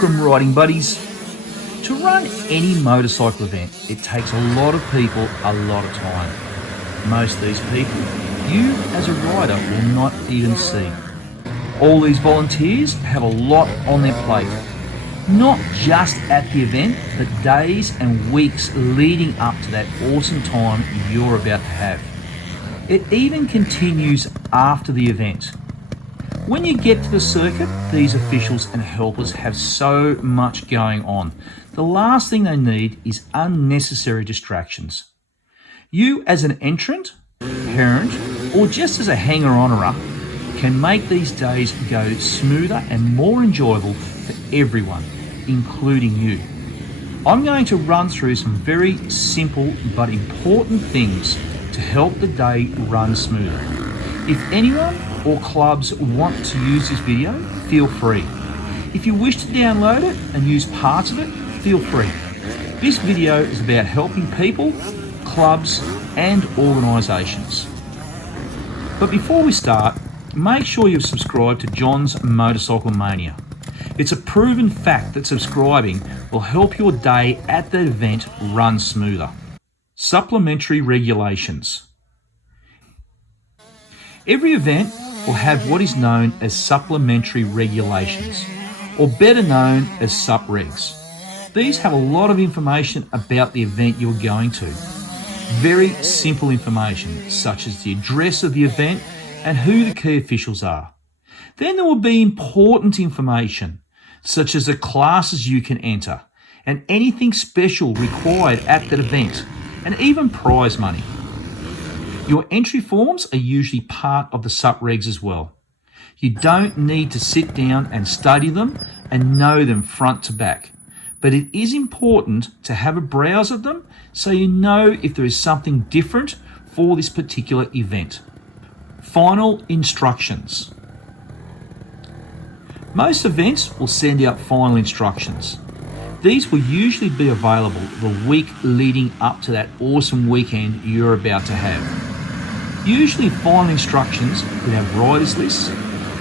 Welcome, riding buddies. To run any motorcycle event, it takes a lot of people a lot of time. Most of these people, you as a rider will not even see. All these volunteers have a lot on their plate. Not just at the event, but days and weeks leading up to that awesome time you're about to have. It even continues after the event. When you get to the circuit, these officials and helpers have so much going on. The last thing they need is unnecessary distractions. You as an entrant, parent, or just as a hanger-onerer can make these days go smoother and more enjoyable for everyone, including you. I'm going to run through some very simple but important things to help the day run smoother. If anyone or clubs want to use this video, feel free. If you wish to download it and use parts of it, feel free. This video is about helping people, clubs and organisations. But before we start, make sure you've subscribed to John's Motorcycle Mania. It's a proven fact that subscribing will help your day at the event run smoother. Supplementary regulations. Every event will have what is known as supplementary regulations, or better known as sup-regs. These have a lot of information about the event you're going to. Very simple information, such as the address of the event and who the key officials are. Then there will be important information, such as the classes you can enter, and anything special required at that event, and even prize money. Your entry forms are usually part of the sup-regs as well. You don't need to sit down and study them and know them front to back, but it is important to have a browse of them so you know if there is something different for this particular event. Final instructions. Most events will send out final instructions. These will usually be available the week leading up to that awesome weekend you're about to have. Usually final instructions could have riders lists,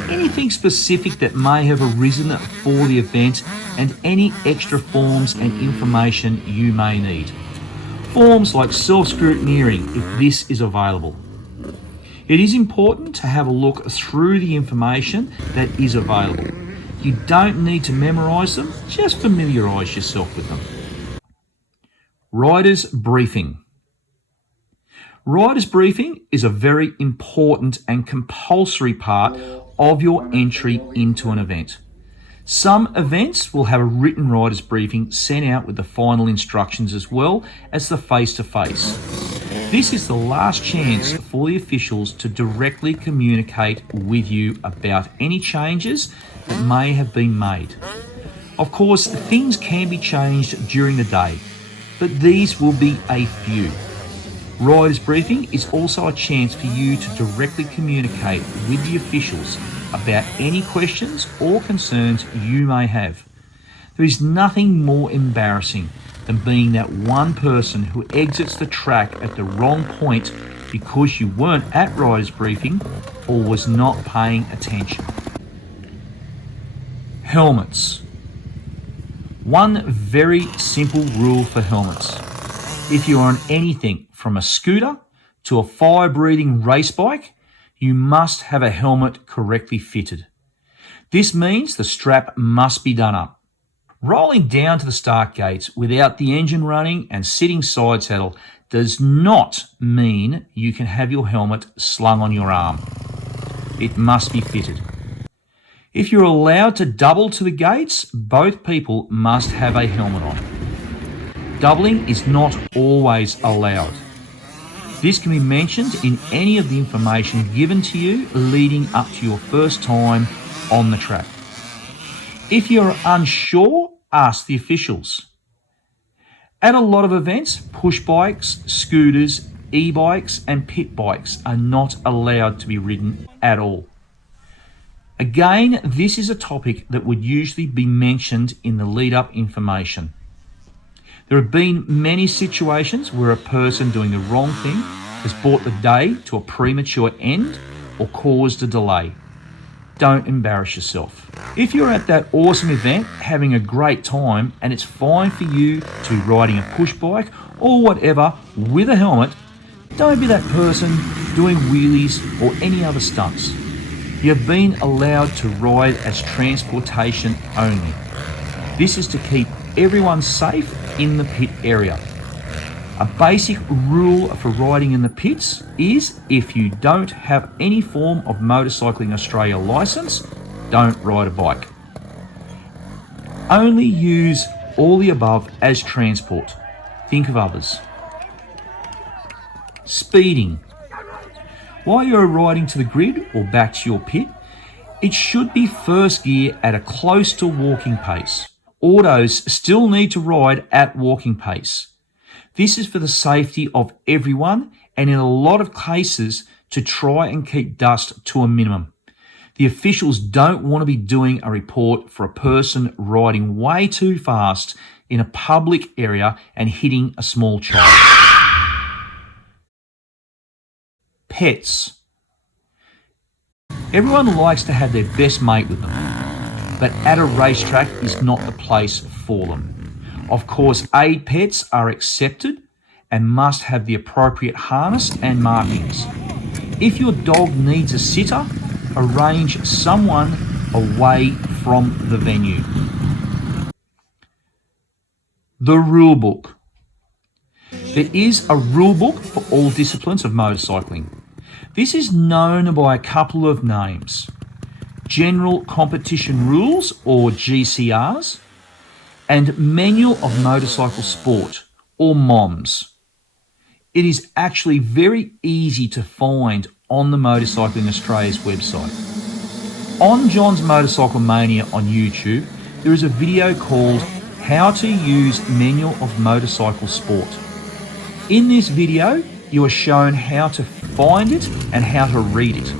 anything specific that may have arisen for the event, and any extra forms and information you may need. Forms like self-scrutineering if this is available. It is important to have a look through the information that is available. You don't need to memorise them, just familiarise yourself with them. Riders briefing. Riders briefing is a very important and compulsory part of your entry into an event. Some events will have a written riders briefing sent out with the final instructions as well as the face-to-face. This is the last chance for the officials to directly communicate with you about any changes that may have been made. Of course, things can be changed during the day, but these will be a few. Riders briefing is also a chance for you to directly communicate with the officials about any questions or concerns you may have. There is nothing more embarrassing than being that one person who exits the track at the wrong point because you weren't at riders briefing or was not paying attention. Helmets. One very simple rule for helmets. If you're on anything from a scooter to a fire-breathing race bike, you must have a helmet correctly fitted. This means the strap must be done up. Rolling down to the start gates without the engine running and sitting side saddle does not mean you can have your helmet slung on your arm. It must be fitted. If you're allowed to double to the gates, both people must have a helmet on. Doubling is not always allowed. This can be mentioned in any of the information given to you leading up to your first time on the track. If you're unsure, ask the officials. At a lot of events, push bikes, scooters, e-bikes and pit bikes are not allowed to be ridden at all. Again, this is a topic that would usually be mentioned in the lead-up information. There have been many situations where a person doing the wrong thing has brought the day to a premature end or caused a delay. don't embarrass yourself. If you're at that awesome event having a great time and it's fine for you to be riding a push bike or whatever with a helmet, don't be that person doing wheelies or any other stunts. You've been allowed to ride as transportation only. This is to keep everyone safe in the pit area. A basic rule for riding in the pits is if you don't have any form of Motorcycling Australia licence, don't ride a bike. Only use all the above as transport. Think of others. Speeding. While you're riding to the grid or back to your pit, it should be first gear at a close to walking pace. Autos still need to ride at walking pace. This is for the safety of everyone and in a lot of cases to try and keep dust to a minimum. The officials don't want to be doing a report for a person riding way too fast in a public area and hitting a small child. Pets. Everyone likes to have their best mate with them, but at a racetrack is not the place for them. Of course, aid pets are accepted and must have the appropriate harness and markings. If your dog needs a sitter, arrange someone away from the venue. The rule book. There is a rule book for all disciplines of motorcycling. This is known by a couple of names: General Competition Rules, or GCRs, and Manual of Motorcycle Sport, or MOMS. It is actually very easy to find on the Motorcycling Australia's website. On John's Motorcycle Mania on YouTube, there is a video called How to Use Manual of Motorcycle Sport. In this video, you are shown how to find it and how to read it.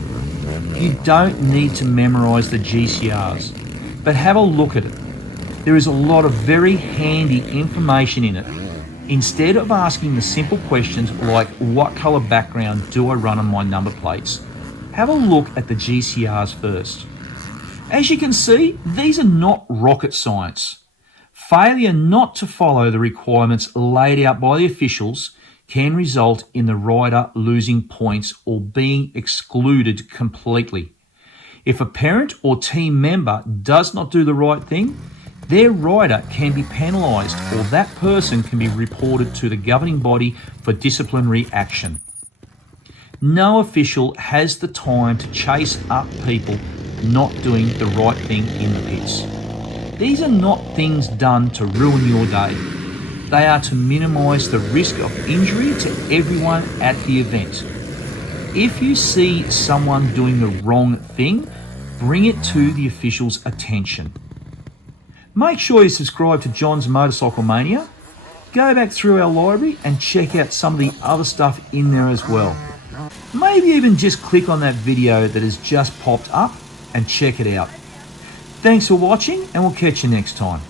You don't need to memorise the GCRs, but have a look at it. There is a lot of very handy information in it. Instead of asking the simple questions like what colour background do I run on my number plates, have a look at the GCRs first. As you can see, these are not rocket science. Failure not to follow the requirements laid out by the officials can result in the rider losing points or being excluded completely. If a parent or team member does not do the right thing, their rider can be penalised or that person can be reported to the governing body for disciplinary action. No official has the time to chase up people not doing the right thing in the pits. These are not things done to ruin your day. They are to minimise the risk of injury to everyone at the event. If you see someone doing the wrong thing, bring it to the official's attention. Make sure you subscribe to John's Motorcycle Mania. Go back through our library and check out some of the other stuff in there as well. Maybe even just click on that video that has just popped up and check it out. Thanks for watching, and we'll catch you next time.